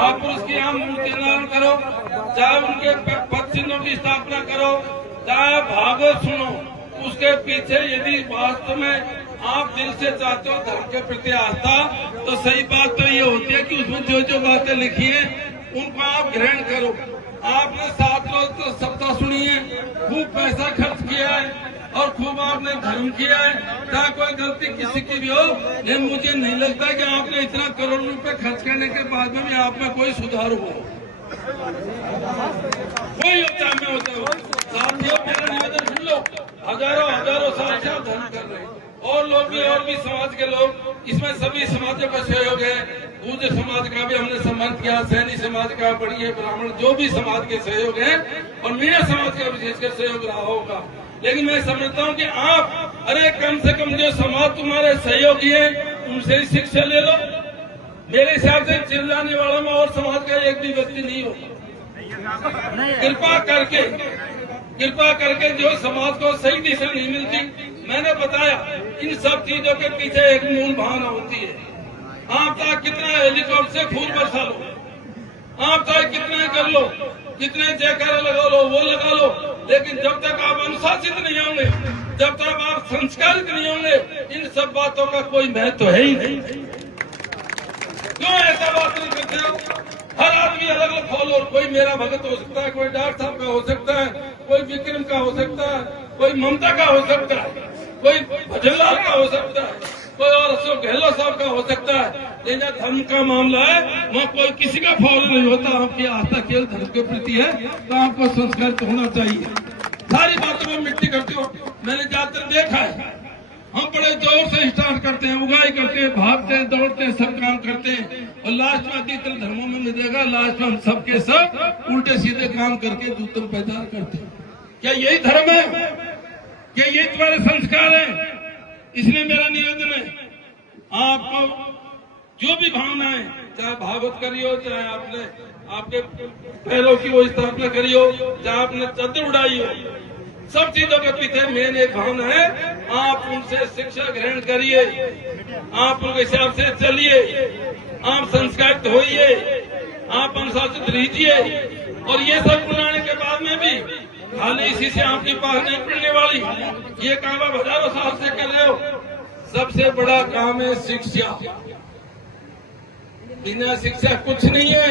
महापुरुष की यहाँ मूर्ति निर्माण करो, चाहे उनके पद चिन्हों की स्थापना करो, चाहे भागवत सुनो, उसके पीछे यदि वास्तव में आप दिल से चाहते हो धर्म के प्रति आस्था, तो सही बात तो ये होती है कि उसमें जो जो बातें लिखी है उनको आप ग्रहण करो। आपने 7 रोज तो सप्ताह सुनी है, खूब पैसा खर्च किया है और खूब आपने धर्म किया है, चाहे कोई गलती किसी की भी हो, लेकिन मुझे नहीं लगता कि आपने इतना करोड़ रुपए खर्च करने के बाद में भी आप में कोई सुधार हो। कोई होता मैं होता हूँ साथियों, मेरा निवेदन सुन लो, हजारों साल से आप धर्म कर रहे हैं, और भी समाज के लोग, इसमें सभी समाजों का सहयोग है। पूज्य समाज का भी हमने सम्मान किया, सैनी समाज का, बढ़िया ब्राह्मण, जो भी समाज के सहयोग है, और मीणा समाज का विशेषकर सहयोग रहा होगा। लेकिन मैं समझता हूँ कि आप अरे कम से कम जो समाज तुम्हारे सहयोगी है उनसे ही शिक्षा ले लो। मेरे हिसाब से चिल्लाने वाला में और समाज का एक भी व्यक्ति नहीं हो। कृपा करके जो समाज को सही दिशा नहीं मिलती, मैंने बताया इन सब चीजों के पीछे एक मूल भावना होती है। आप चाहे कितना हेलीकॉप्टर से फूल बरसा लो, आप चाहे कितना कर लो, कितने जयकारा लगा लो, वो लगा लो, लेकिन जब तक आप अनुशासित नहीं होंगे, जब तक आप संस्कारित नहीं होंगे, इन सब बातों का कोई महत्व है ही नहीं। क्यों ऐसा बात नहीं करते हो? हर आदमी अलग अलग फॉलोअर, कोई मेरा भगत हो सकता है, कोई डॉक्टर साहब का हो सकता है, कोई विक्रम का हो सकता है, कोई ममता का हो सकता है, कोई भजनलाल का हो सकता है, कोई और अशोक गहलोत साहब का हो सकता है। लेकिन धर्म का मामला है, वहाँ कोई किसी का फॉलो नहीं होता। आपकी आस्था केवल धर्म के प्रति है, तो आपको संस्कारित होना चाहिए। सारी बातों में मिट्टी करते हो, मैंने ज्यादातर देखा है। हम बड़े जोर से स्टार्ट करते हैं, उगाई करते हैं, भागते हैं, दौड़ते हैं, सब काम करते हैं, और लास्ट में अधिकतर धर्मों में मिलेगा, लास्ट में हम सबके सब उल्टे सीधे काम करके दूतम पैदा करते हैं। क्या यही धर्म है? क्या ये तुम्हारे संस्कार है? इसलिए मेरा निवेदन है, आपको जो भी भावना है, चाहे भागवत करियो, चाहे आपने आपके पैरों की वो स्थापना करियो, चाहे आपने चादर उड़ाई हो, सब चीजों के पीछे मेन एक भावना है, आप उनसे शिक्षा ग्रहण करिए, आप उनके हिसाब से चलिए, आप संस्कारित होइए, आप अनुशासित रहिए, और ये सब बनाने के बाद में भी खाली इसी से आपकी पास नहीं पड़ने वाली। ये काम आप हजारों साल से कर रहे हो। सबसे बड़ा काम है शिक्षा। बिना शिक्षा कुछ नहीं है।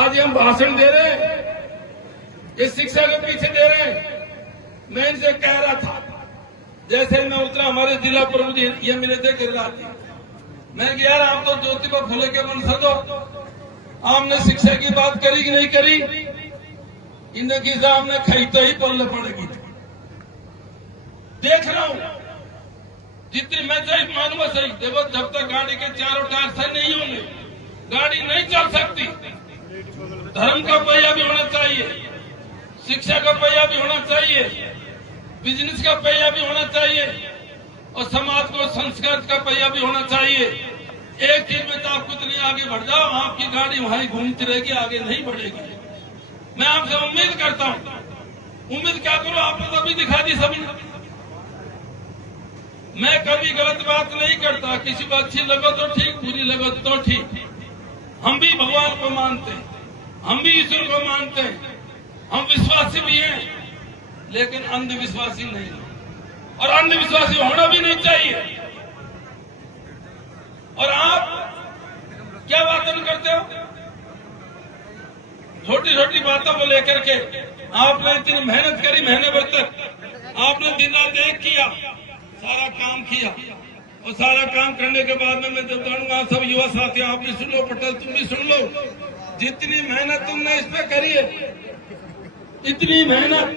आज हम भाषण दे रहे हैं, इस शिक्षा के पीछे दे रहे हैं। मैं इनसे कह रहा था, जैसे मैं उतरा, हमारे जिला प्रमुख ये मिले थे गिरिराज, मैं कि यार आप तो ज्योतिबा फुले के वंशज हो, आपने शिक्षा की बात करी कि नहीं करी? इनकी सामने खाई तो ही पल्ले पड़ेगी। देख रहा हूं जितनी मैं चाहे मानूंगा सही, देखो जब तक गाड़ी के चारों टायर सही नहीं होंगे गाड़ी नहीं चल सकती। धर्म का पहिया भी होना चाहिए, शिक्षा का पहिया भी होना चाहिए, बिजनेस का पहिया भी होना चाहिए, और समाज को संस्कार का पहिया भी होना चाहिए। एक चीज में तो आप कितनी आगे बढ़ जाओ, आपकी गाड़ी वहीं घूमती रहेगी, आगे नहीं बढ़ेगी। मैं आपसे उम्मीद करता हूं, उम्मीद क्या करो, आपने तो अभी दिखा दी सभी। मैं कभी गलत बात नहीं करता, किसी को अच्छी लगो तो ठीक, बुरी लगो तो ठीक। हम भी भगवान को मानते हैं, हम भी ईश्वर को मानते हैं, हम विश्वासी भी हैं, लेकिन अंधविश्वासी नहीं, और अंधविश्वासी होना भी नहीं चाहिए। और आप क्या बातें करते हो? छोटी छोटी बातों को लेकर के आपने इतनी मेहनत करी, महीने भर तक आपने दिन रात एक किया, सारा काम किया, और सारा काम करने के बाद में मैं जब जानूंगा, सब युवा साथी आप भी सुन लो, पटेल तुम भी सुन लो, जितनी मेहनत तुमने इस पे करी है, इतनी मेहनत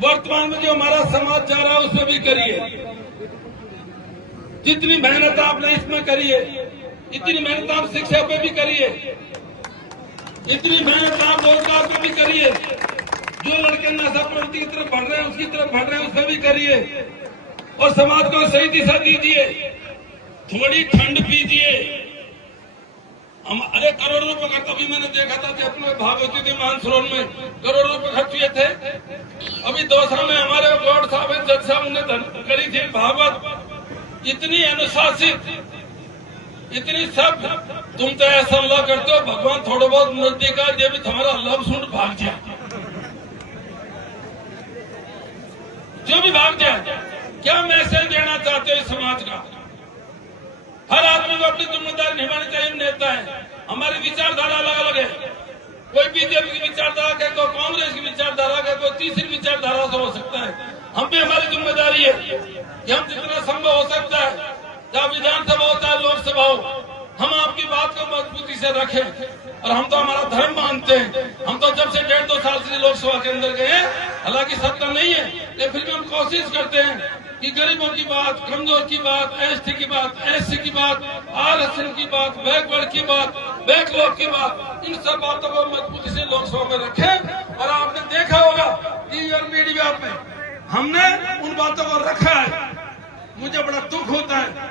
वर्तमान में जो हमारा समाज जा रहा है उसमें भी करिए। जितनी मेहनत आपने इसमें करी है, इतनी मेहनत आप शिक्षा पे भी करिए, इतनी मेहनत आप रोजगार पे भी करिए। जो लड़के नशा प्रवृत्ति की तरफ बढ़ रहे हैं, उसकी तरफ बढ़ रहे हैं, उसमें भी करिए, और समाज को सही दिशा दीजिए। थोड़ी ठंड पीजिए। हम अरे करोड़ों रुपए खर्च, अभी मैंने देखा था कि अपने भागवती के मानसरोवर में करोड़ों रुपए खर्च हुए थे। अभी दौसा में हमारे गौड़ साहब जज साहब ने करी थी भागवत, इतनी अनुशासित, इतनी सब तुम तो ऐसा अल्लाह करते हो भगवान थोड़ा बहुत नजदीक आ जे भी तुम्हारा अल्लाह सुन भाग जाए, जो भी भाग जाए। क्या मैसेज देना चाहते हो इस समाज का? हर आदमी को अपनी जिम्मेदारी निभानी चाहिए। नेता है, हमारी विचारधारा अलग अलग है, कोई बीजेपी की विचारधारा के, कोई कांग्रेस की विचारधारा के, कोई तीसरी विचारधारा से हो सकता है। हम भी हमारी जिम्मेदारी है कि हम जितना संभव हो सकता है, चाहे विधानसभा हो चाहे लोकसभा हो, हम आपकी बात को मजबूती से रखें। और हम तो हमारा धर्म मानते हैं। हम तो जब से 1.5-2 साल से लोकसभा के अंदर गए, हालांकि सत्ता नहीं है, लेकिन फिर भी हम कोशिश करते हैं कि गरीबों की बात, कमजोर की बात, एसटी की बात, एससी की बात, आरक्षण की बात, बैकवर्ड की बात, बैकलॉग की बात, इन सब बातों को मजबूती से लोकसभा में रखें। और आपने देखा होगा टीवी और मीडिया में हमने उन बातों को रखा है। मुझे बड़ा दुख होता है,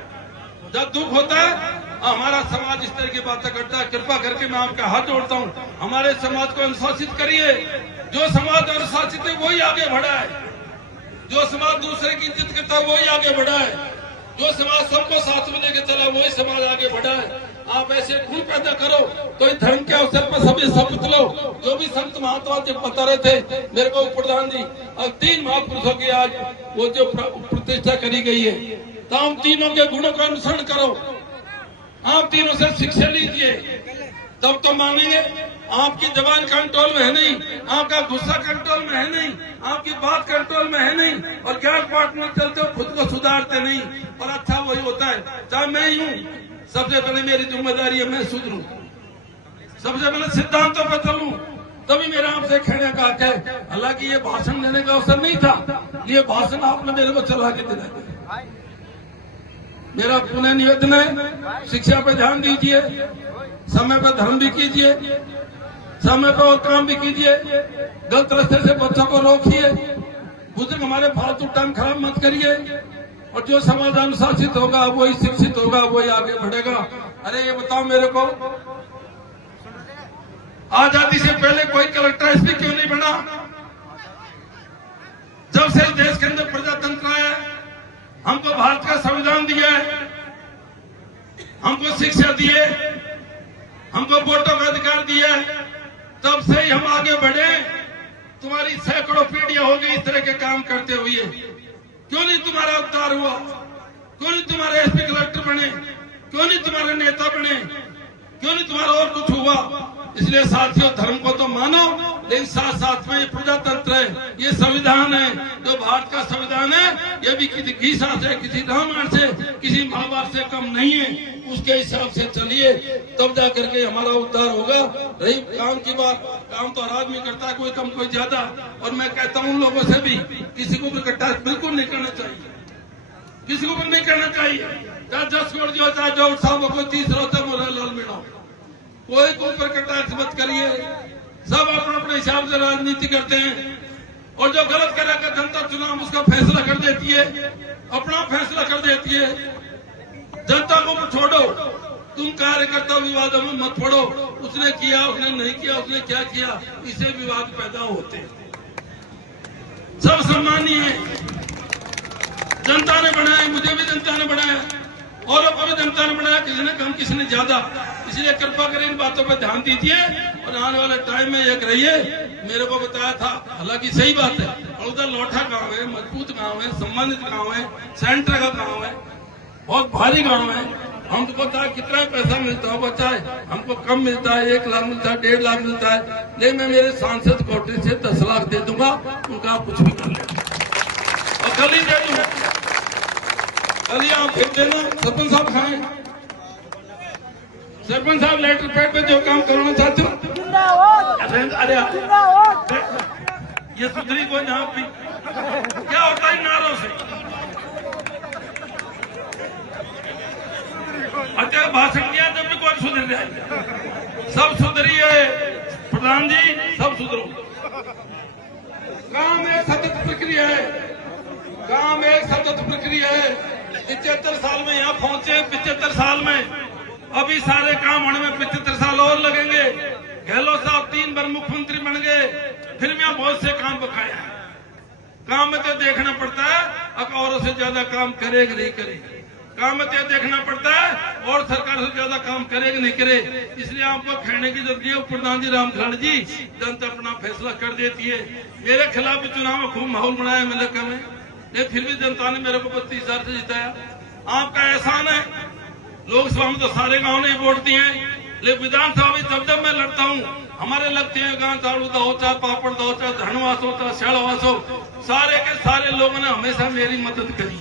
जब दुख होता है हमारा समाज इस तरह की बातें करता है। कृपा करके मैं आपका हाथ जोड़ता हूँ, हमारे समाज को अनुशासित करिए। जो समाज अनुशासित है वही आगे बढ़ा है, जो समाज दूसरे की इज्जत करता है वही आगे बढ़ा है, जो समाज सबको साथ में लेके चला वही समाज आगे बढ़ा है। आप ऐसे खून पैदा करो, कोई धर्म के अवसर पर सभी शपथ लो। जो भी संत महात्मा जी बता रहे थे मेरे को प्रधान जी, और 3 महापुरुषों की आज वो जो प्रतिष्ठा करी गई है, तो हम तीनों के गुणों का अनुसरण करो। आप तीनों से शिक्षा लीजिए, तब तो मानेंगे। आपकी जबान कंट्रोल में है नहीं, आपका गुस्सा कंट्रोल में है नहीं, आपकी बात कंट्रोल में है नहीं, और ज्ञान पाठ में चलते हो, खुद को सुधारते नहीं। और अच्छा वही होता है, चाहे मैं ही हूँ, सबसे पहले मेरी जिम्मेदारी है मैं सुधरूं, सबसे पहले सिद्धांतों पर चलूं, तभी मेरा आपसे कहने का हक है। हालांकि ये भाषण देने का अवसर नहीं था, ये भाषण आपने मेरे को चला के दिलाया। मेरा पुनः निवेदन है, शिक्षा पे ध्यान दीजिए, समय पर धर्म भी कीजिए, समय पर और काम भी कीजिए, गलत रास्ते से बच्चों को रोकिए, बुजुर्ग हमारे फालतू टाइम खराब मत करिए। और जो समाज अनुशासित होगा वही शिक्षित होगा, वही आगे बढ़ेगा। अरे ये बताओ मेरे को, आजादी से पहले कोई कलेक्टर एसपी क्यों नहीं बना? जब से देश के अंदर प्रजातंत्र आया, हमको भारत का संविधान दिया है, हमको शिक्षा दी है, हमको वोटों का अधिकार दिया है, तब से ही हम आगे बढ़े। तुम्हारी सैकड़ों पीढ़ियां हो गई इस तरह के काम करते हुए, क्यों नहीं तुम्हारा उद्धार हुआ? क्यों नहीं तुम्हारे एसपी कलेक्टर बने? क्यों नहीं तुम्हारे नेता बने? क्यों नहीं तुम्हारा और कुछ हुआ? इसलिए साथियों, धर्म को तो मानो, लेकिन साथ साथ में ये प्रजातंत्र है, ये संविधान है, जो भारत का संविधान है, ये भी किसी गीता से, किसी रामायण से, किसी महाभारत से कम नहीं है। उसके हिसाब से चलिए, तब जा करके हमारा उद्धार होगा। रही काम की बात, काम तो हर आदमी करता है, कोई कम कोई ज्यादा। और मैं कहता हूँ उन लोगों से भी, किसी को भी कट्टा बिल्कुल नहीं करना चाहिए, किसी को भी नहीं करना चाहिए। चाहे 10 करोड़ जो चाहे जो साहब को 30 रोते मोरा लाल मीणा, कोई को ऊपर कटाक्ष मत करिए। सब अपने अपने हिसाब से राजनीति करते हैं, और जो गलत करेगा जनता चुनाव उसका फैसला कर देती है, अपना फैसला कर देती है। जनता को छोड़ो, तुम कार्यकर्ता विवादों में मत पड़ो, उसने किया उसने नहीं किया, उसने क्या किया, इससे विवाद पैदा होते हैं। सब सम्मानीय है, जनता ने बनाया, मुझे भी जनता ने बनाया, औरों को भी जनता ने बनाया, किसी ने कम किसी ने ज्यादा। इसलिए कृपा करें इन बातों पर ध्यान दीजिए, और आने वाले टाइम में एक रहिए। मेरे को बताया था, हालांकि सही बात है, और उधर लौठा गांव है, मजबूत गांव है, सम्मानित गांव है, सेंटर का गांव है, बहुत भारी गांव है। हमको पता है कितना पैसा मिलता है, बच्चा है हमको कम मिलता है, 1 लाख मिलता है, 1.5 लाख मिलता है, लेकिन मैं मेरे सांसद कोटे से 10 लाख दे दूंगा, उनका आप कुछ भी कर ले, और कल ही दे दूंगा। कल ही आप फिर देना, सरपंच साहब खाएं, सरपंच साहब लेटर पैड पे जो काम करना चाहते हो, अरे ये सुधरी को जहां भी क्या होता है नारों से, अच्छा भाषण दिया जब भी कोई सुधर जाए, सब सुधरिए प्रधान जी, सब सुधरो। काम एक सतत प्रक्रिया है, काम एक सतत प्रक्रिया है। 75 साल में यहाँ पहुंचे, 75 साल में अभी सारे काम होने में 75 साल और लगेंगे। गहलोत साहब 3 बार मुख्यमंत्री बन गए, फिर भी यहाँ बहुत से काम बकाया है। काम में तो देखना पड़ता है, अब औरों से ज्यादा काम करे कि नहीं करे। काम में तो देखना पड़ता है और सरकार से ज्यादा काम करे कि नहीं करे, इसलिए आपको कहने की जरूरत है। प्रधान जी राम खलाड़ जी, जनता अपना फैसला कर देती है। मेरे खिलाफ भी चुनाव में खूब माहौल बनाया इलाके में, लेकिन फिर भी जनता ने मेरे को 32,000 से जिताया। आपका एहसान है। लोकसभा में तो सारे गाँव ने वोट दिए, लेकिन विधानसभा में जब मैं लड़ता हूँ हमारे लगते हैं गांव चालू हो चाहे पापड़ दो चाहे धनवास हो चाहे शैलवास हो, सारे के सारे लोगों ने हमेशा मेरी मदद करी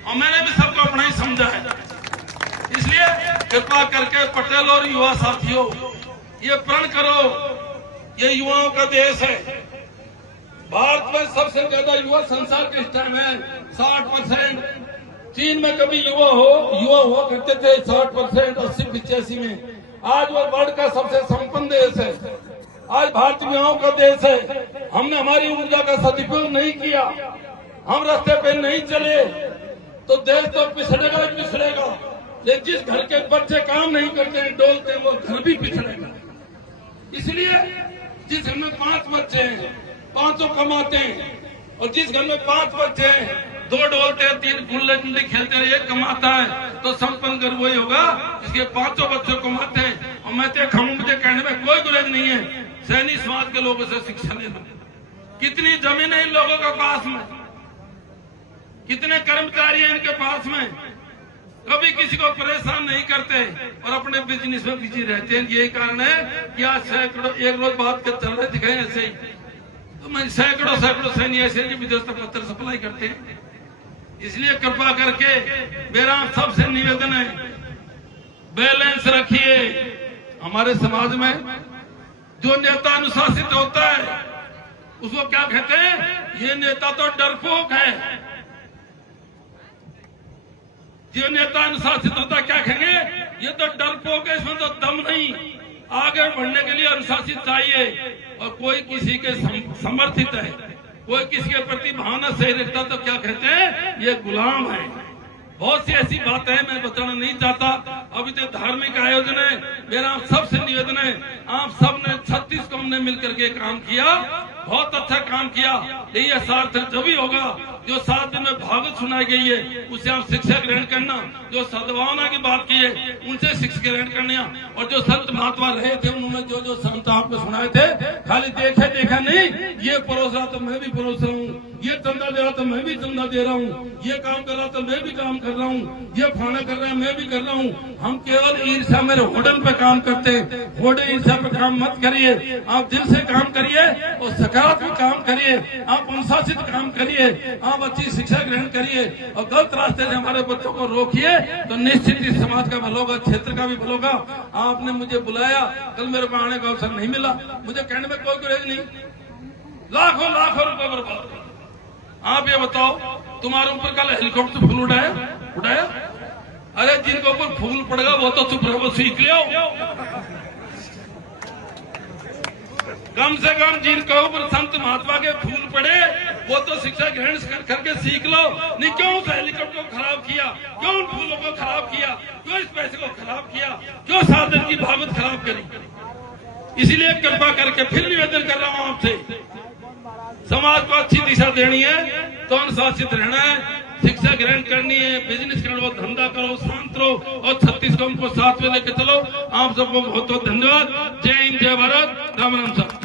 और मैंने भी सबको अपना ही समझा है। इसलिए कृपा करके पटेल और युवा साथियों, ये प्रण करो, ये युवाओं का देश है। भारत में सबसे ज्यादा युवा संसार के इस टाइम है 60%। चीन में कभी युवा हुआ करते थे 60%, 80-85 में। आज वो वर्ल्ड का सबसे संपन्न देश है। आज भारत युवाओं का देश है। हमने हमारी ऊर्जा का सदुपयोग नहीं किया, हम रास्ते पे नहीं चले तो देश तो पिछड़ेगा ही पिछड़ेगा। लेकिन जिस घर के बच्चे काम नहीं करते हैं, डोलते हैं, वो घर भी पिछड़ेगा। इसलिए जिस घर में 5 बच्चे हैं, 5 कमाते हैं, और जिस घर में 5 बच्चे हैं, 2 डोलते हैं, 3 गुल्ले डंडे खेलते हैं, 1 कमाता है, तो संपन्न घर वही होगा जिसके 5 बच्चे कमाते हैं। और मैं तो मुझे कहने में कोई गुरेज नहीं है सैनी समाज के लोगों से शिक्षा लेना। कितनी जमीन है इन लोगों के पास में, कितने कर्मचारी हैं इनके पास में, कभी किसी को परेशान नहीं करते और अपने बिजनेस में बिजी रहते हैं। यही कारण है कि आज सैकड़ों एक रोज बात कर चल रहे दिखाए ऐसे ही, तो मैं सैकड़ों सैनिक ऐसे विदेश तक पत्र सप्लाई करते हैं। इसलिए कृपा करके मेरा सबसे निवेदन है, बैलेंस रखिए। हमारे समाज में जो नेता अनुशासित होता है उसको क्या कहते हैं, ये नेता तो डरपोक है। जो नेता अनुशासित होता है क्या कहेंगे, ये तो डरपोक है, इसमें तो दम नहीं। आगे बढ़ने के लिए अनुशासित चाहिए और कोई किसी के समर्थित है, कोई किसी के प्रति भावना सही रखता तो क्या कहते हैं, ये गुलाम है। बहुत सी ऐसी बातें हैं, मैं बताना नहीं चाहता। अभी तो धार्मिक आयोजन है, मेरा आप सबसे निवेदन है, आप सबने 36 कौम ने मिलकर के काम किया, बहुत अच्छा काम किया। यही सार्थक जब ही होगा जो 7 दिन में भागवत सुनाई गई है उससे आप शिक्षा ग्रहण करना। जो सद्भावना की बात की है उनसे शिक्षा ग्रहण करना। और जो संत महात्मा रहे थे उन्होंने जो जो संत आपको सुनाए थे, खाली देखा नहीं, ये परोस रहा तो मैं भी परोस रहा हूँ, ये चंदा दे रहा तो मैं भी चंदा दे रहा हूँ, ये काम कर रहा तो मैं भी काम कर रहा हूँ, ये फाना कर रहा है मैं भी कर रहा हूँ। हम केवल ईर्ष्या मेरे होटल पे काम करते हैं, होटल ईर्ष्या पे काम मत करिए। आप दिल से काम करिए और सकारात्मक काम करिए, आप अनुशासित काम करिए, आप अच्छी शिक्षा ग्रहण करिए और गलत रास्ते से हमारे बच्चों को रोकिए, तो निश्चित ही समाज का भला होगा, क्षेत्र का भी भला होगा। आपने मुझे बुलाया, कल मेरे को आने का अवसर नहीं मिला, मुझे कहने में कोई गुरेज नहीं, लाखों रुपए बर्बाद। आप ये बताओ, तुम्हारे ऊपर कल हेलीकॉप्टर फूल उड़ाया? अरे जिनके ऊपर फूल पड़ेगा वो तो चुप रहो, सीख लो। कम से कम जिनके ऊपर संत महात्मा के फूल पड़े वो तो शिक्षा ग्रहण करके सीख लो। नहीं क्यों उस हेलीकॉप्टर को खराब किया, क्यों उन फूलों को खराब किया, क्यों इस पैसे को खराब किया, क्यों 7 दिन की भागवत खराब करी। इसीलिए कृपा करके फिर निवेदन कर रहा हूँ आपसे, समाज को अच्छी दिशा देनी है तो अनुशासित रहना है, शिक्षा ग्रहण करनी है, बिजनेस करो, धंधा करो, शांत रहो और 36 कौम को साथ में लेकर चलो। आप सबको बहुत बहुत धन्यवाद। जय हिंद, जय भारत, राम राम साहब।